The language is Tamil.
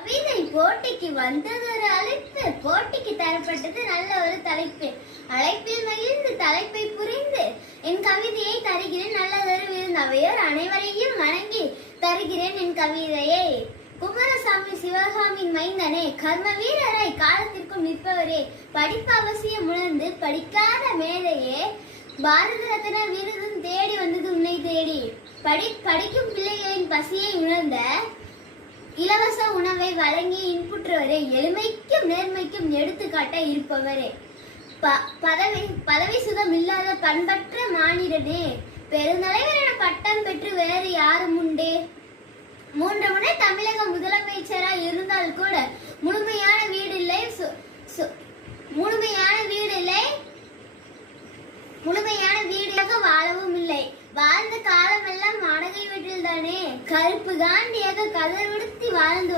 கவிதை போட்டிக்கு வந்ததொரு அழைப்பு, போட்டிக்கு தரப்பட்டது நல்ல ஒரு தலைப்பு. அழைப்பில் மகிழ்ந்து தலைப்பை புரிந்து என் கவிதையை தருகிறேன் நல்லதொரு விருந்தவையோர் அனைவரையும் வணங்கி தருகிறேன் என் கவிதையை. குமாரசாமி சிவகாமியின் மைந்தனே, கர்ம வீரரை காலத்திற்கும் நிற்பவரே, படிப்பு அவசியம் உணர்ந்து படிக்காத மேதையே, பாரத ரத்னா விருதும் தேடி வந்தது உன்னை தேடி. படிக்கும் பிள்ளைகளின் பசியை உணர்ந்த இலவச உணவை வழங்கி இன்புற்றவரே, எளிமைக்கும் நேர்மைக்கும் எடுத்துக்காட்ட இருப்பவரே, பதவி சுகம் இல்லாத பண்பற்ற மானிடனே, பெருந்தலைவர் என பட்டம் பெற்று வேறு யாரும் உண்டே. 3 முறை தமிழக முதலமைச்சராக இருந்தால் கூட முழுமையான வீடு இல்லை, முழுமையான வீடாக வாழவும் இல்லை. வாழ்ந்த காலமெல்லாம் வாடகை வீட்டில் தானே கருப்பு காண்டியாக கதர் உடுத்தி வாழ்ந்து